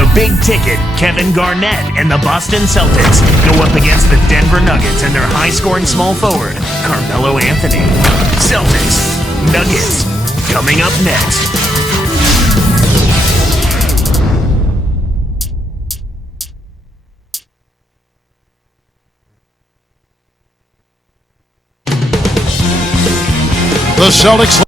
The big ticket, Kevin Garnett and the Boston Celtics go up against the Denver Nuggets and their high-scoring small forward, Carmelo Anthony. Celtics, Nuggets, coming up next. The Celtics.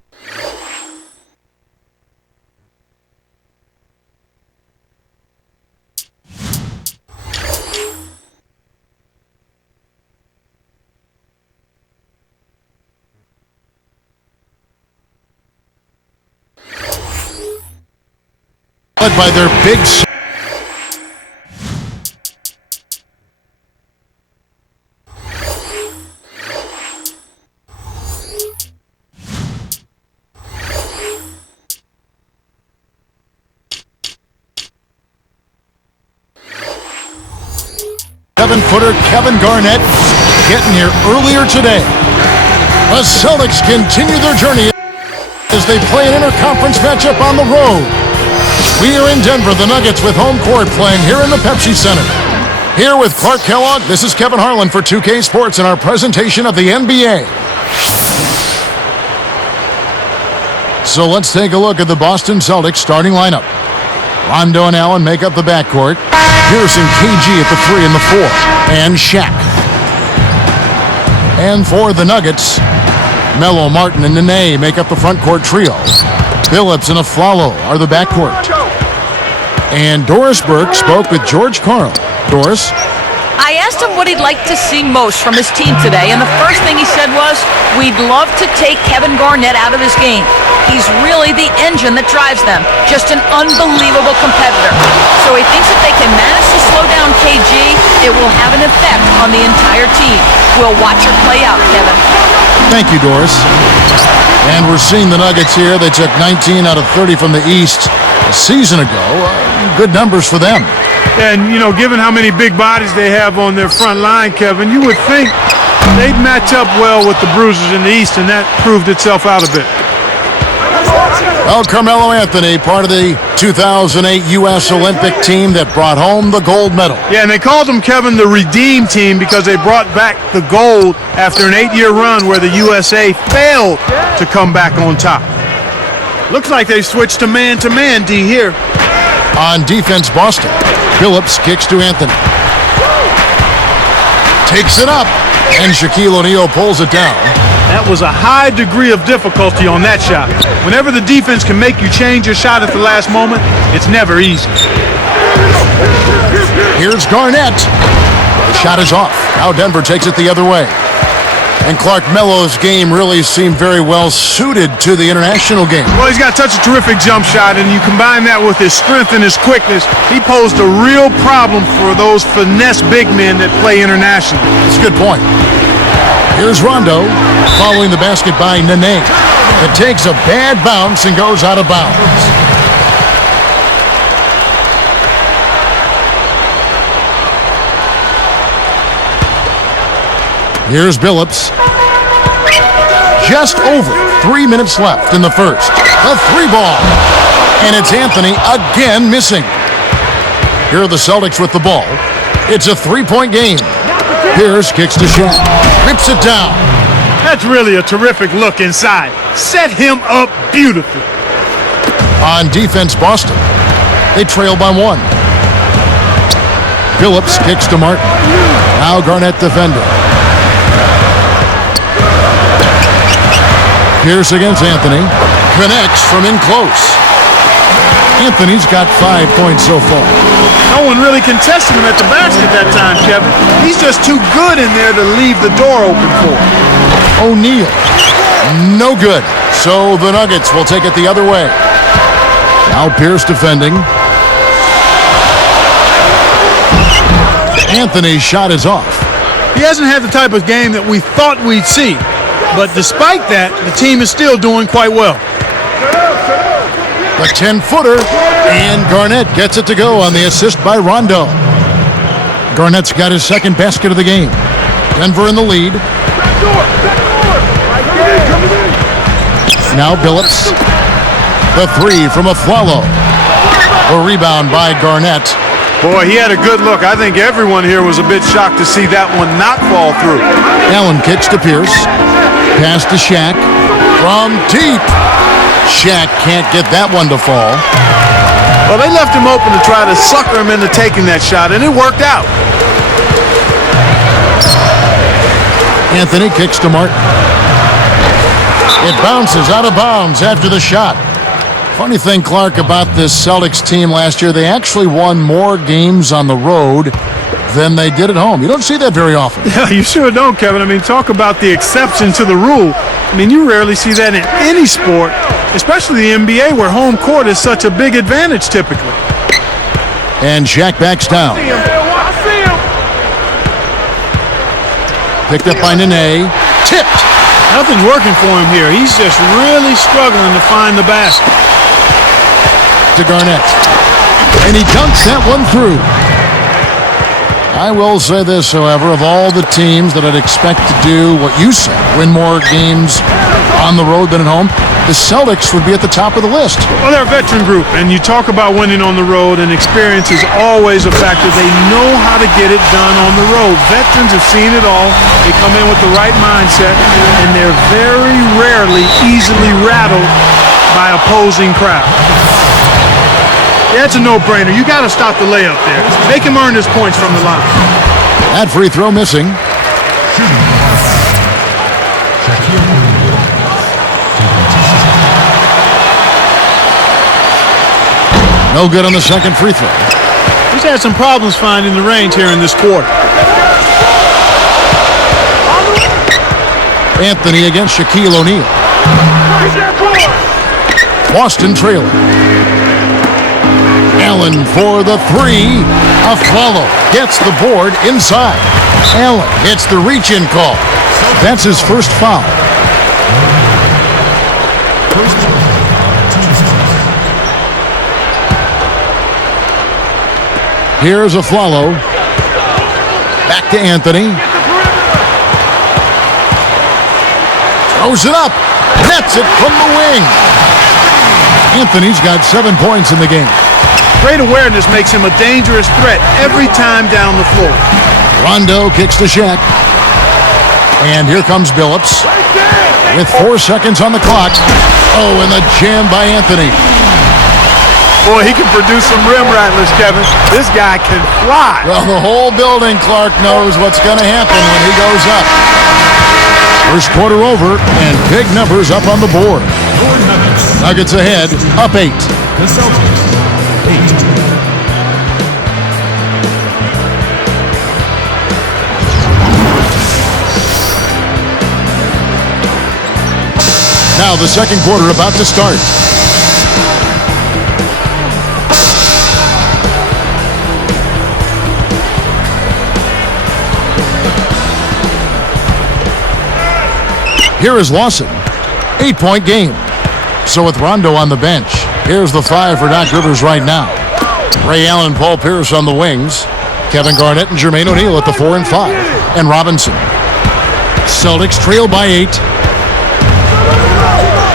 Led by their big. Seven-footer Kevin Garnett getting here earlier today. The Celtics continue their journey as they play an interconference matchup on the road. We are in Denver, the Nuggets with home court playing here in the Pepsi Center. Here with Clark Kellogg, this is Kevin Harlan for 2K Sports and our presentation of the NBA. So let's take a look at the Boston Celtics starting lineup. Rondo and Allen make up the backcourt. Pierce and KG at the 3 and the 4. And Shaq. And for the Nuggets, Melo, Martin, and Nene make up the front court trio. Phillips and Aflalo are the backcourt. And Doris Burke spoke with George Karl. Doris? I asked him what he'd like to see most from his team today, and the first thing he said was, we'd love to take Kevin Garnett out of this game. He's really the engine that drives them. Just an unbelievable competitor. So he thinks if they can manage to slow down KG, it will have an effect on the entire team. We'll watch it play out, Kevin. Thank you, Doris. And we're seeing the Nuggets here. They took 19 out of 30 from the East a season ago. Good numbers for them. And, you know, given how many big bodies they have on their front line, Kevin, you would think they'd match up well with the Bruisers in the East, and that proved itself out a bit. Well, Carmelo Anthony, part of the 2008 U.S. Olympic team that brought home the gold medal. Yeah, and they called them, Kevin, the Redeem Team because they brought back the gold after an 8-year run where the USA failed to come back on top. Looks like they switched to man-to-man, D, here. On defense, Boston. Phillips kicks to Anthony. Takes it up, and Shaquille O'Neal pulls it down. That was a high degree of difficulty on that shot. Whenever the defense can make you change your shot at the last moment, it's never easy. Here's Garnett. The shot is off. Now Denver takes it the other way. And Clark, Melo's game really seemed very well suited to the international game. Well, he's got such a terrific jump shot, and you combine that with his strength and his quickness, he posed a real problem for those finesse big men that play internationally. That's a good point. Here's Rondo, following the basket by Nene. It takes a bad bounce and goes out of bounds. Here's Phillips. Just over 3 minutes left in the first. The 3-ball. And it's Anthony again missing. Here are the Celtics with the ball. It's a 3-point game. Pierce kicks to Shaq. Rips it down. That's really a terrific look inside. Set him up beautifully. On defense, Boston. They trail by 1. Phillips kicks to Martin. Now Garnett defending. Pierce against Anthony. Connects from in close. Anthony's got 5 points so far. No one really contested him at the basket that time, Kevin. He's just too good in there to leave the door open for him. O'Neal. No good. So the Nuggets will take it the other way. Now Pierce defending. Anthony's shot is off. He hasn't had the type of game that we thought we'd see. But despite that, the team is still doing quite well. The 10-footer, and Garnett gets it to go on the assist by Rondo. Garnett's got his second basket of the game. Denver in the lead. Now Phillips. The 3 from Aflalo. A rebound by Garnett. Boy, he had a good look. I think everyone here was a bit shocked to see that one not fall through. Allen kicks to Pierce. Pass to Shaq. From deep. Shaq can't get that one to fall. Well, they left him open to try to sucker him into taking that shot, and it worked out. Anthony kicks to Martin. It bounces out of bounds after the shot. Funny thing, Clark, about this Celtics team last year, they actually won more games on the road than they did at home. You don't see that very often. Yeah, you sure don't, Kevin. I mean, talk about the exception to the rule. I mean, you rarely see that in any sport, especially the NBA, where home court is such a big advantage typically. And Shaq backs down. Picked up by Nene. Tipped. Nothing's working for him here. He's just really struggling to find the basket. To Garnett. And he dunks that one through. I will say this, however, of all the teams that I'd expect to do what you said, win more games on the road than at home, the Celtics would be at the top of the list. Well, they're a veteran group, and you talk about winning on the road, and experience is always a factor. They know how to get it done on the road. Veterans have seen it all. They come in with the right mindset, and they're very rarely easily rattled by opposing crowd. Yeah, it's a no-brainer. You got to stop the layup there. Make him earn his points from the line. That free throw missing. No good on the second free throw. He's had some problems finding the range here in this quarter. Anthony against Shaquille O'Neal. Boston trailing. Allen for the three. A follow. Gets the board inside. Allen gets the reach-in call. That's his first foul. Here's a follow. Back to Anthony. Throws it up. Nets it from the wing. Anthony's got 7 points in the game. Great awareness makes him a dangerous threat every time down the floor. Rondo kicks to Shaq. And here comes Billups with 4 seconds on the clock. Oh, and the jam by Anthony. Boy, he can produce some rim rattlers, Kevin. This guy can fly. Well, the whole building, Clark, knows what's going to happen when he goes up. First quarter over, and big numbers up on the board. Nuggets ahead, up 8. The Celtics, 8. Now the second quarter about to start. Here is Lawson. 8-point game. So with Rondo on the bench, here's the 5 for Doc Rivers right now. Ray Allen, Paul Pierce on the wings. Kevin Garnett and Jermaine O'Neal at the 4 and 5. And Robinson. Celtics trail by 8.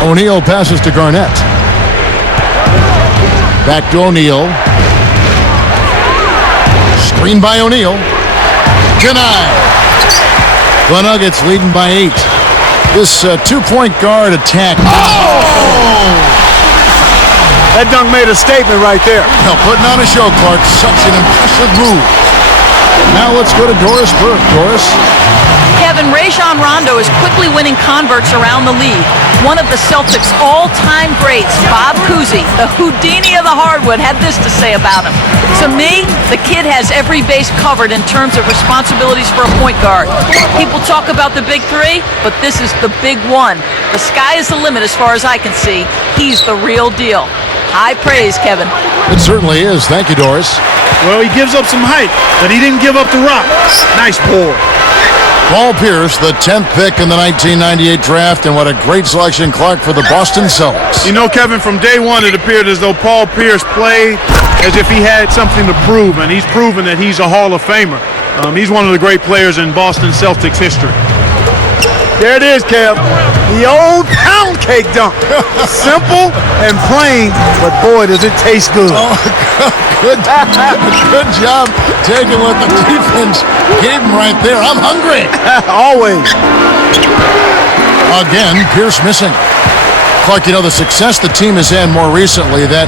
O'Neal passes to Garnett. Back to O'Neal. Screen by O'Neal. Denied. The Nuggets leading by 8. This two-point guard attack. Oh! That dunk made a statement right there. Now putting on a show, Clark. Such an impressive move. Now let's go to Doris Burke. Doris. Kevin, Rajon Rondo is quickly winning converts around the league. One of the Celtics' all-time greats, Bob Cousy, the Houdini of the hardwood, had this to say about him. To me, the kid has every base covered in terms of responsibilities for a point guard. People talk about the big 3, but this is the big 1. The sky is the limit as far as I can see. He's the real deal. High praise, Kevin. It certainly is. Thank you, Doris. Well, he gives up some height, but he didn't give up the rock. Nice board. Paul Pierce, the 10th pick in the 1998 draft, and what a great selection, Clark, for the Boston Celtics. You know, Kevin, from day one, it appeared as though Paul Pierce played as if he had something to prove, and he's proven that he's a Hall of Famer. He's one of the great players in Boston Celtics history. There it is, Kev. The old pound cake dunk. Simple and plain, but boy, does it taste good. Oh, good job taking what the defense gave him right there. I'm hungry. Always. Again, Pierce missing. Clark, you know, the success the team has had more recently, that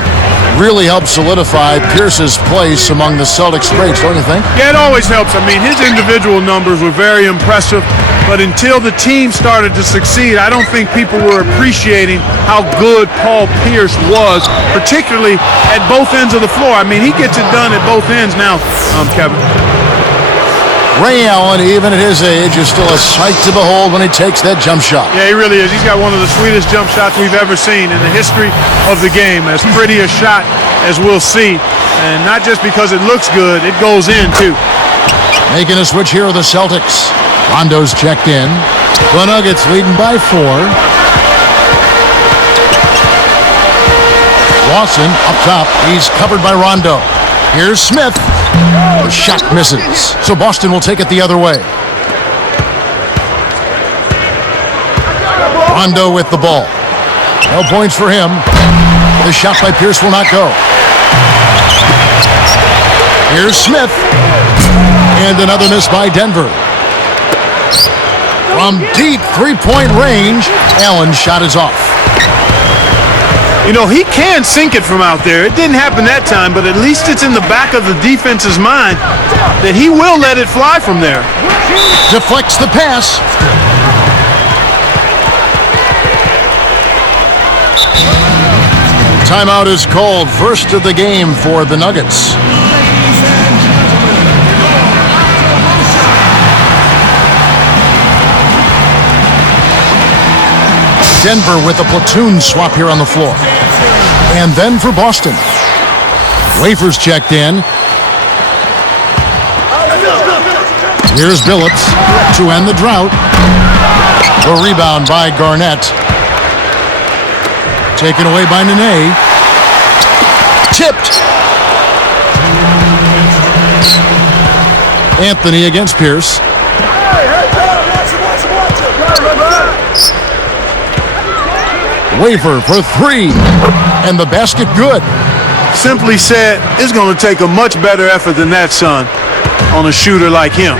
really helped solidify Pierce's place among the Celtics greats, don't you think? Yeah, it always helps. I mean, his individual numbers were very impressive, but until the team started to succeed, I don't think people were appreciating how good Paul Pierce was, particularly at both ends of the floor. I mean, he gets it done at both ends now, Kevin. Ray Allen, even at his age, is still a sight to behold when he takes that jump shot. Yeah, he really is. He's got one of the sweetest jump shots we've ever seen in the history of the game. As pretty a shot as we'll see. And not just because it looks good, it goes in, too. Making a switch here are the Celtics. Rondo's checked in. The Nuggets leading by 4. Lawson up top. He's covered by Rondo. Here's Smith. The shot misses. So Boston will take it the other way. Rondo with the ball. No points for him. The shot by Pierce will not go. Here's Smith. And another miss by Denver. From deep three-point range, Allen's shot is off. You know, he can sink it from out there. It didn't happen that time, but at least it's in the back of the defense's mind that he will let it fly from there. Deflects the pass. Timeout is called. First of the game for the Nuggets. Denver with a platoon swap here on the floor. And then for Boston. Wafers checked in. Here's Billups to end the drought. The rebound by Garnett. Taken away by Nene. Tipped. Anthony against Pierce. Wafer for 3. And the basket good. Simply said, it's going to take a much better effort than that, son, on a shooter like him.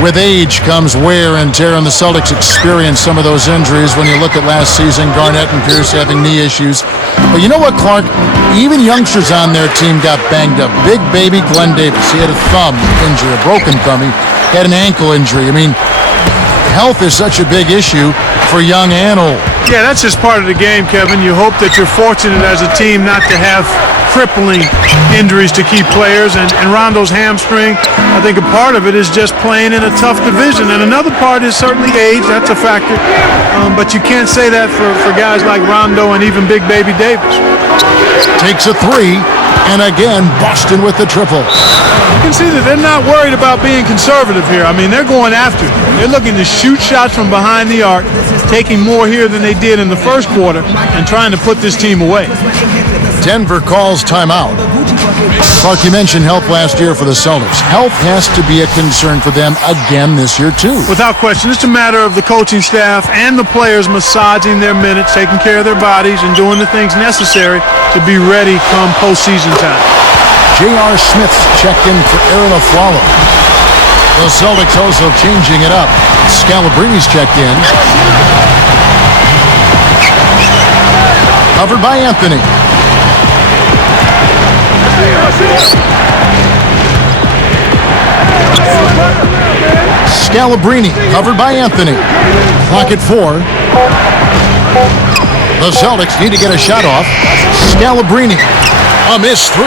With age comes wear and tear, and the Celtics experienced some of those injuries when you look at last season, Garnett and Pierce having knee issues. But you know what, Clark? Even youngsters on their team got banged up. Big baby Glenn Davis, he had a thumb injury, a broken thumb. He had an ankle injury. I mean, health is such a big issue for young and old. Yeah, that's just part of the game, Kevin. You hope that you're fortunate as a team not to have crippling injuries to key players. And Rondo's hamstring, I think a part of it is just playing in a tough division. And another part is certainly age. That's a factor. But you can't say that for guys like Rondo and even Big Baby Davis. Takes a 3. And again, Boston with the triple. You can see that they're not worried about being conservative here. I mean, they're going after it. They're looking to shoot shots from behind the arc, taking more here than they did in the first quarter, and trying to put this team away. Denver calls timeout. Clark, you mentioned health last year for the Celtics. Health has to be a concern for them again this year, too. Without question. It's a matter of the coaching staff and the players massaging their minutes, taking care of their bodies, and doing the things necessary to be ready come postseason time. J.R. Smith's checked in for Aaron Aflalo. The Celtics also changing it up. Scalabrini's checked in. Covered by Anthony. Scalabrini covered by Anthony. Clock at 4. The Celtics need to get a shot off. Scalabrini. A missed 3.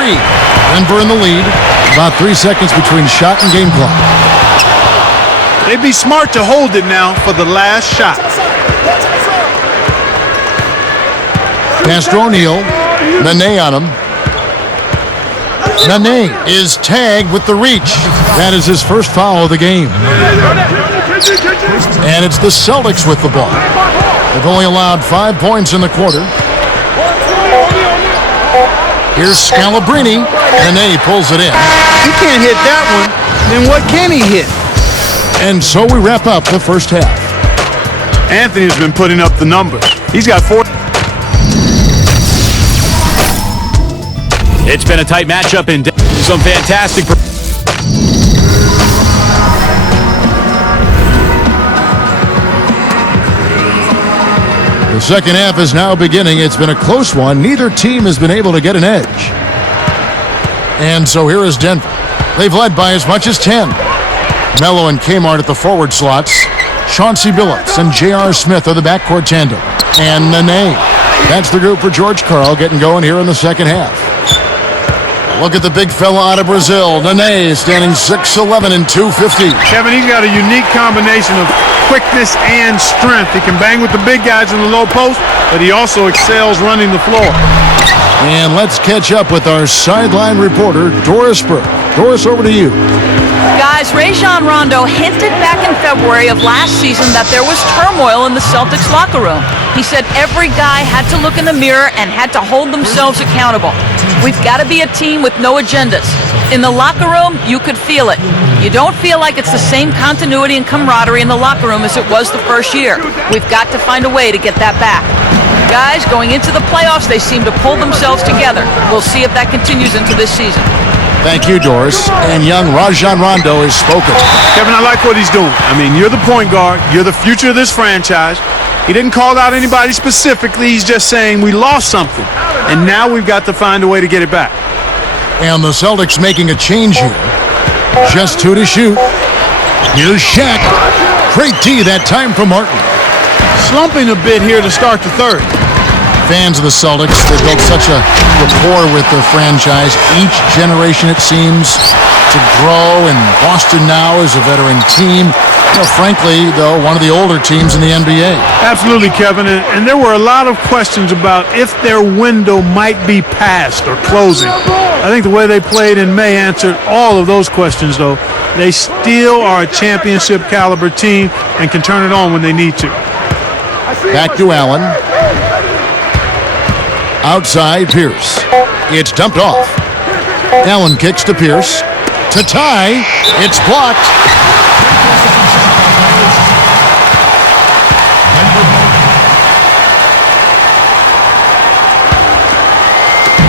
Denver in the lead. About 3 seconds between shot and game clock. They'd be smart to hold it now for the last shot. Pass to O'Neal. Nene on him. Nene is tagged with the reach. That is his first foul of the game. And it's the Celtics with the ball. They've only allowed 5 points in the quarter. Here's Scalabrine. Nene pulls it in. He can't hit that one. Then what can he hit? And so we wrap up the first half. Anthony's been putting up the numbers. He's got 4. It's been a tight matchup in some fantastic. The second half is now beginning. It's been a close one. Neither team has been able to get an edge. And so here is Denver. They've led by as much as 10. Melo and Kmart at the forward slots. Chauncey Billups and J.R. Smith are the backcourt tandem. And Nene. That's the group for George Karl getting going here in the second half. Look at the big fella out of Brazil. Nene standing 6'11" and 250. Kevin, he's got a unique combination of quickness and strength. He can bang with the big guys in the low post, but he also excels running the floor. And let's catch up with our sideline reporter, Doris Burke. Doris, over to you. Guys, Rajon Rondo hinted back in February of last season that there was turmoil in the Celtics locker room. He said every guy had to look in the mirror and had to hold themselves accountable. We've got to be a team with no agendas. In the locker room, you could feel it. You don't feel like it's the same continuity and camaraderie in the locker room as it was the first year. We've got to find a way to get that back. Guys, going into the playoffs, they seem to pull themselves together. We'll see if that continues into this season. Thank you, Doris. And young Rajon Rondo has spoken. Kevin, I like what he's doing. I mean, you're the point guard. You're the future of this franchise. He didn't call out anybody specifically. He's just saying we lost something. And now we've got to find a way to get it back. And the Celtics making a change here. Just 2 to shoot. Here's Shaq. Great D that time from Martin. Slumping a bit here to start the third. Fans of the Celtics, they built such a rapport with the franchise. Each generation, it seems, to grow, and Boston now is a veteran team. Frankly, though, one of the older teams in the NBA. Absolutely, Kevin. And there were a lot of questions about if their window might be passed or closing. I think the way they played in May answered all of those questions, though. They still are a championship caliber team and can turn it on when they need to. Back to Allen. Outside, Pierce. It's dumped off. Allen kicks to Pierce. To tie. It's blocked.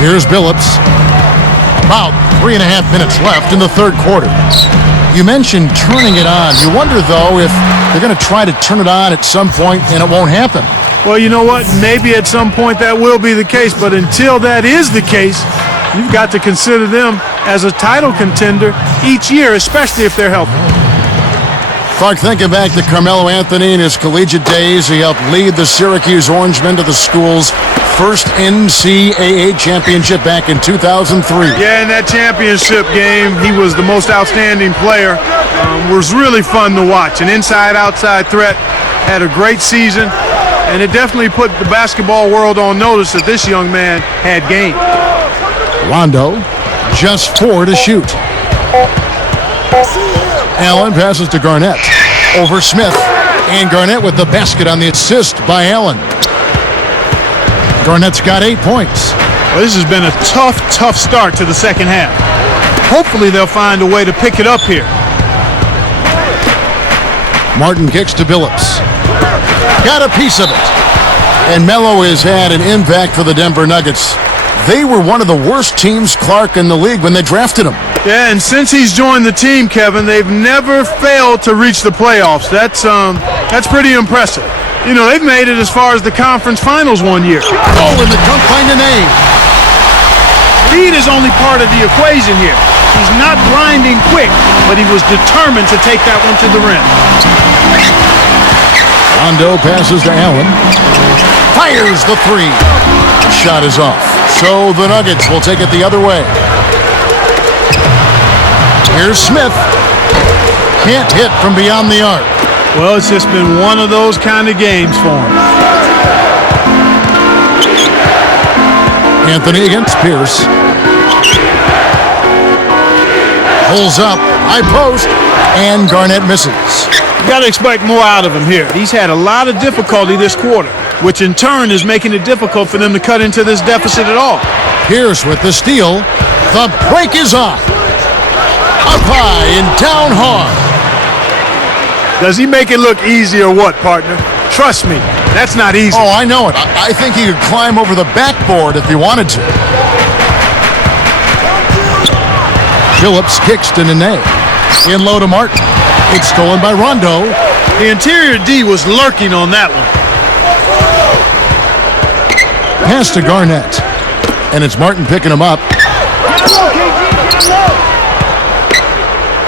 Here's Billups. About 3.5 minutes left in the third quarter. You mentioned turning it on. You wonder, though, if they're going to try to turn it on at some point and it won't happen. Well, you know what? Maybe at some point that will be the case, but until that is the case, you've got to consider them as a title contender each year, especially if they're healthy. Clark, thinking back to Carmelo Anthony in his collegiate days, he helped lead the Syracuse Orangemen to the school's first NCAA championship back in 2003. Yeah, in that championship game, he was the most outstanding player. Was really fun to watch. An inside-outside threat, had a great season. And it definitely put the basketball world on notice that this young man had game. Rondo, just 4 to shoot. Allen passes to Garnett. Over Smith. And Garnett with the basket on the assist by Allen. Garnett's got 8 points. Well, this has been a tough start to the second half. Hopefully they'll find a way to pick it up here. Martin kicks to Billups. Got a piece of it. And Melo has had an impact for the Denver Nuggets. They were one of the worst teams, Clark, in the league when they drafted him. Yeah, and since he's joined the team, Kevin, they've never failed to reach the playoffs. That's pretty impressive. You know, they've made it as far as the conference finals one year. Oh, and the dunk by Nene. Speed is only part of the equation here. He's not grinding quick, but he was determined to take that one to the rim. Rondo passes to Allen. Fires the 3. Shot is off. So the Nuggets will take it the other way. Here's Smith. Can't hit from beyond the arc. Well, it's just been one of those kind of games for him. Anthony against Pierce. Pulls up. High post. And Garnett misses. You got to expect more out of him here. He's had a lot of difficulty this quarter, which in turn is making it difficult for them to cut into this deficit at all. Pierce with the steal. The break is on. Up high and down hard. Does he make it look easy or what, partner? Trust me, that's not easy. Oh, I know it. I think he could climb over the backboard if he wanted to. Phillips kicks to Nene. In low to Martin. It's stolen by Rondo. The interior D was lurking on that one. Pass to Garnett. And it's Martin picking him up.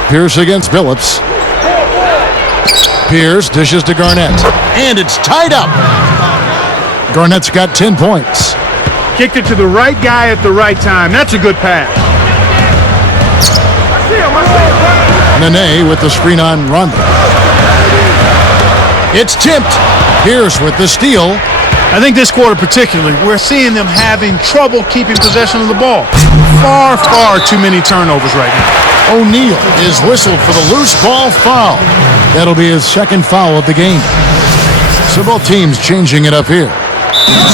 Pierce against Phillips. Pierce dishes to Garnett. And it's tied up. Garnett's got 10 points. Kicked it to the right guy at the right time. That's a good pass. Nene with the screen on Rondo. It's tipped. Pierce with the steal. I think this quarter particularly, we're seeing them having trouble keeping possession of the ball. Far, far too many turnovers right now. O'Neal is whistled for the loose ball foul. That'll be his second foul of the game. So both teams changing it up here.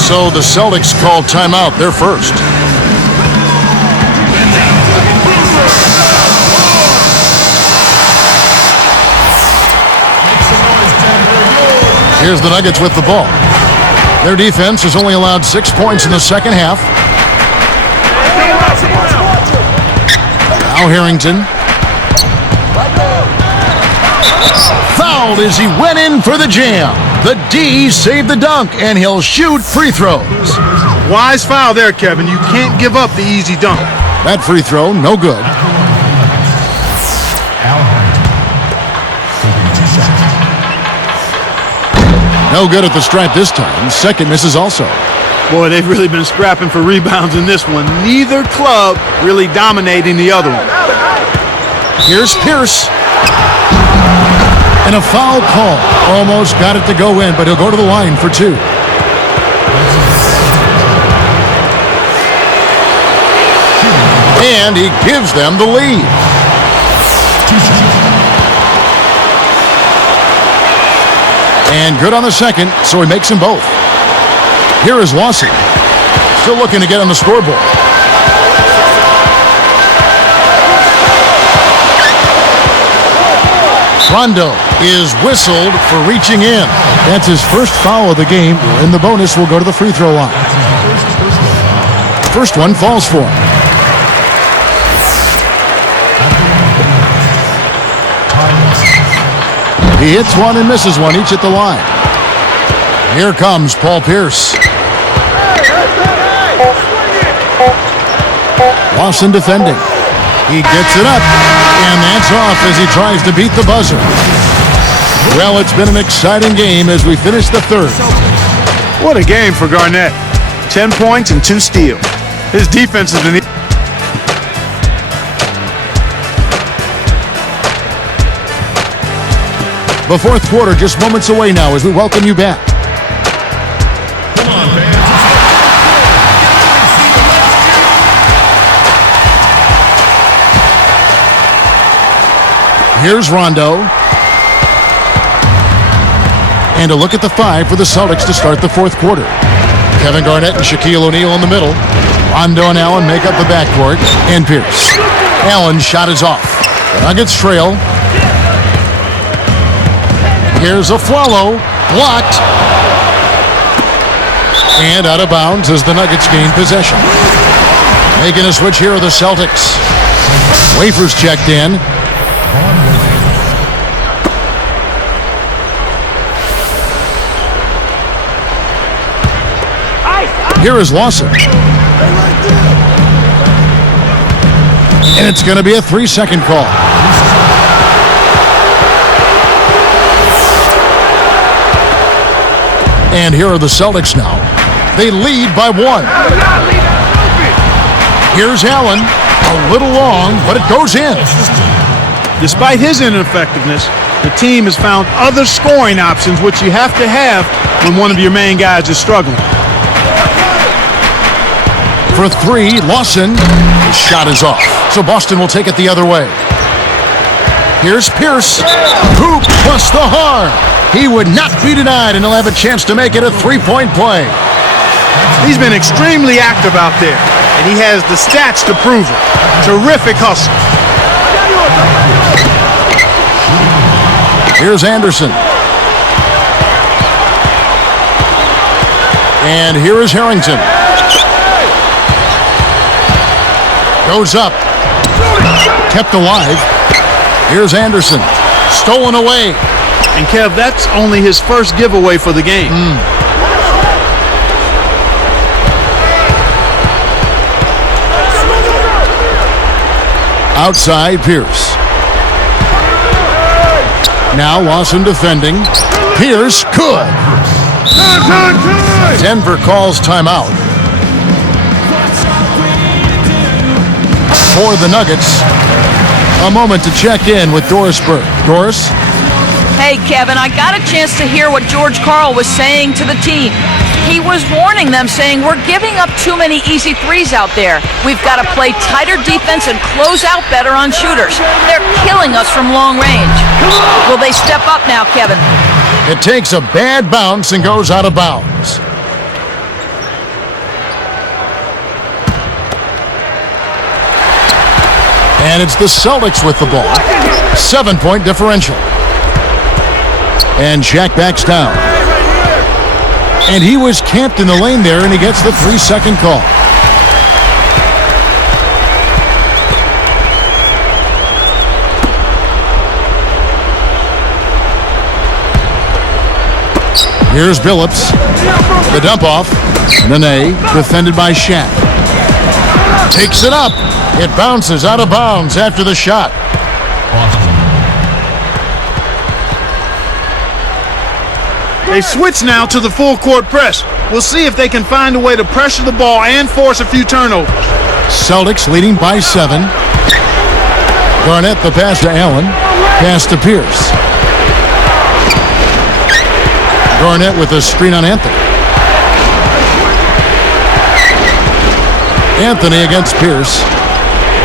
So the Celtics called timeout. They're first. Here's the Nuggets with the ball. Their defense has only allowed 6 points in the second half. Now Harrington. Fouled as he went in for the jam. The D saved the dunk, and he'll shoot free throws. Wise foul there, Kevin. You can't give up the easy dunk. That free throw, no good. No good at the stripe this time. Second misses also. Boy, they've really been scrapping for rebounds in this one. Neither club really dominating the other one. Here's Pierce. And a foul call. Almost got it to go in, but he'll go to the line for two. And he gives them the lead. And good on the second, so he makes them both. Here is Lawson. Still looking to get on the scoreboard. Rondo is whistled for reaching in. That's his first foul of the game, and the bonus will go to the free throw line. First one falls for him. He hits one and misses one, each at the line. Here comes Paul Pierce. Lawson defending. He gets it up, and that's off as he tries to beat the buzzer. Well, it's been an exciting game as we finish the third. What a game for Garnett. 10 points and 2 steals. His defense has been... The fourth quarter just moments away now as we welcome you back. Here's Rondo. And a look at the five for the Celtics to start the fourth quarter. Kevin Garnett and Shaquille O'Neal in the middle. Rondo and Allen make up the backcourt. And Pierce. Allen's shot is off. The Nuggets trail. Here's a Flalo. Blocked. And out of bounds as the Nuggets gain possession. Making a switch here are the Celtics. Wafers checked in. Here is Lawson. And it's going to be a 3-second call. And here are the Celtics now. They lead by 1. Here's Allen. A little long, but it goes in. Despite his ineffectiveness, the team has found other scoring options, which you have to have when one of your main guys is struggling. For 3, Lawson. His shot is off. So Boston will take it the other way. Here's Pierce. Hoop plus the harm. He would not be denied, and he'll have a chance to make it a 3-point play. He's been extremely active out there, and he has the stats to prove it. Terrific hustle. Here's Anderson. And here is Harrington. Goes up. Kept alive. Here's Anderson. Stolen away. And Kev, that's only his first giveaway for the game. Outside, Pierce. Now Lawson defending. Pierce, good. Denver calls timeout. For the Nuggets, a moment to check in with Doris Burke. Doris? Hey, Kevin, I got a chance to hear what George Karl was saying to the team. He was warning them, saying, we're giving up too many easy threes out there. We've got to play tighter defense and close out better on shooters. They're killing us from long range. Will they step up now, Kevin? It takes a bad bounce and goes out of bounds. And it's the Celtics with the ball. 7-point differential. And Shaq backs down. And he was camped in the lane there, and he gets the 3-second call. Here's Billups. The dump off. Nene, defended by Shaq. Takes it up. It bounces out of bounds after the shot. They switch now to the full court press. We'll see if they can find a way to pressure the ball and force a few turnovers. Celtics leading by 7. Garnett the pass to Allen. Pass to Pierce. Garnett with a screen on Anthony. Anthony against Pierce.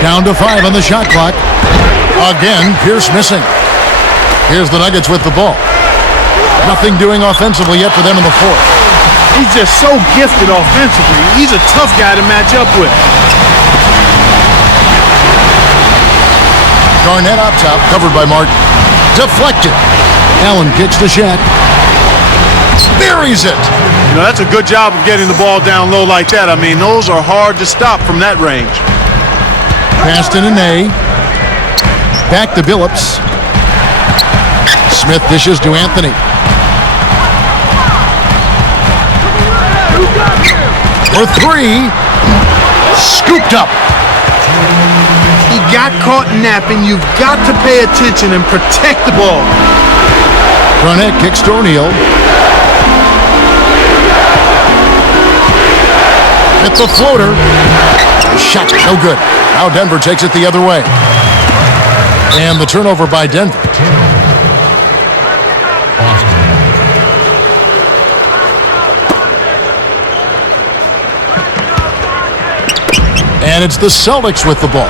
Down to 5 on the shot clock. Again, Pierce missing. Here's the Nuggets with the ball. Nothing doing offensively yet for them in the fourth. He's just so gifted offensively. He's a tough guy to match up with. Garnett up top, covered by Martin. Deflected. Allen kicks to Shaq. Buries it. You know, that's a good job of getting the ball down low like that. I mean, those are hard to stop from that range. Pass to Nene. Back to Billups. Smith dishes to Anthony. For 3. Scooped up. He got caught napping. You've got to pay attention and protect the ball. Garnett kicks to O'Neal. Hit the floater. Shot no good. Now Denver takes it the other way. And the turnover by Denver. And it's the Celtics with the ball.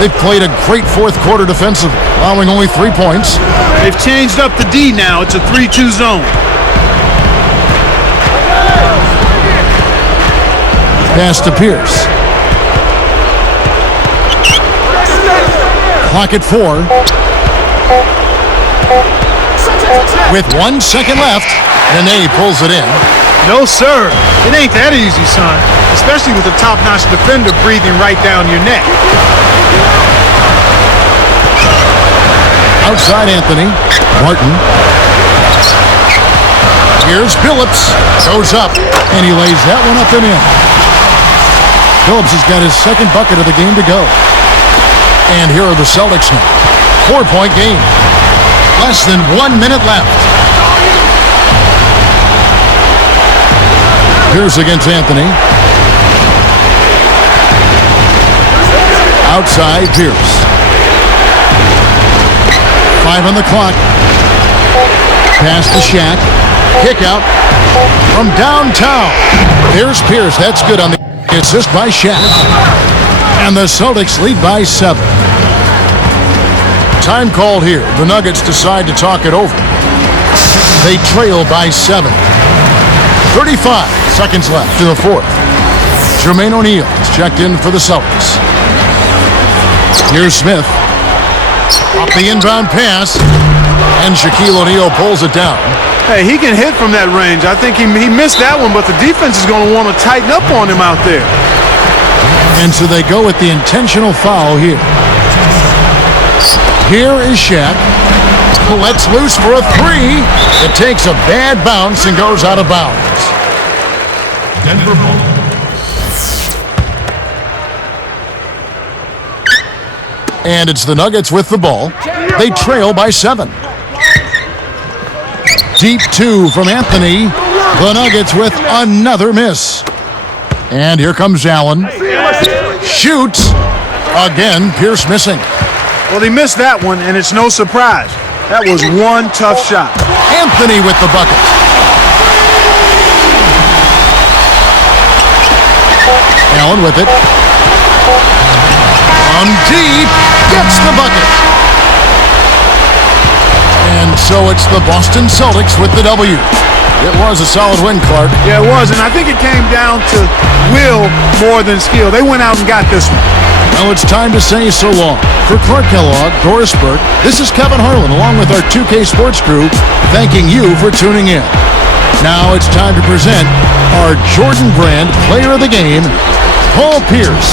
They've played a great fourth quarter defensively, allowing only 3 points. They've changed up the D now. It's a 3-2 zone. Pass to Pierce. Clock at 4. With 1 second left, Nene pulls it in. No, sir. It ain't that easy, son. Especially with a top-notch defender breathing right down your neck. Outside Anthony. Martin. Here's Billups. Goes up. And he lays that one up and in. Billups has got his second bucket of the game to go. And here are the Celtics now. 4-point game. Less than 1 minute left. Pierce against Anthony. Outside Pierce. 5 on the clock. Pass to Shaq. Kick out from downtown. Here's Pierce. That's good on the assist by Shaq. And the Celtics lead by 7. Time called here. The Nuggets decide to talk it over. They trail by 7. 35 seconds left in the fourth. Jermaine O'Neal is checked in for the Celtics. Here's Smith. Off the inbound pass, and Shaquille O'Neal pulls it down. Hey, he can hit from that range. I think he missed that one, but the defense is going to want to tighten up on him out there. And so they go with the intentional foul here. Here is Shaq. Lets loose for a three. It takes a bad bounce and goes out of bounds. Denver ball. And it's the Nuggets with the ball. They trail by 7. Deep 2 from Anthony. The Nuggets with another miss. And here comes Allen. Shoots. Again, Pierce missing. Well, he missed that one, and it's no surprise. That was one tough shot. Anthony with the bucket. Allen with it. From deep, gets the bucket. And so it's the Boston Celtics with the W. It was a solid win, Clark. Yeah, it was, and I think it came down to will more than skill. They went out and got this one. Now it's time to say so long. For Clark Kellogg, Doris Burke, this is Kevin Harlan along with our 2K Sports crew, thanking you for tuning in. Now it's time to present our Jordan Brand Player of the Game, Paul Pierce.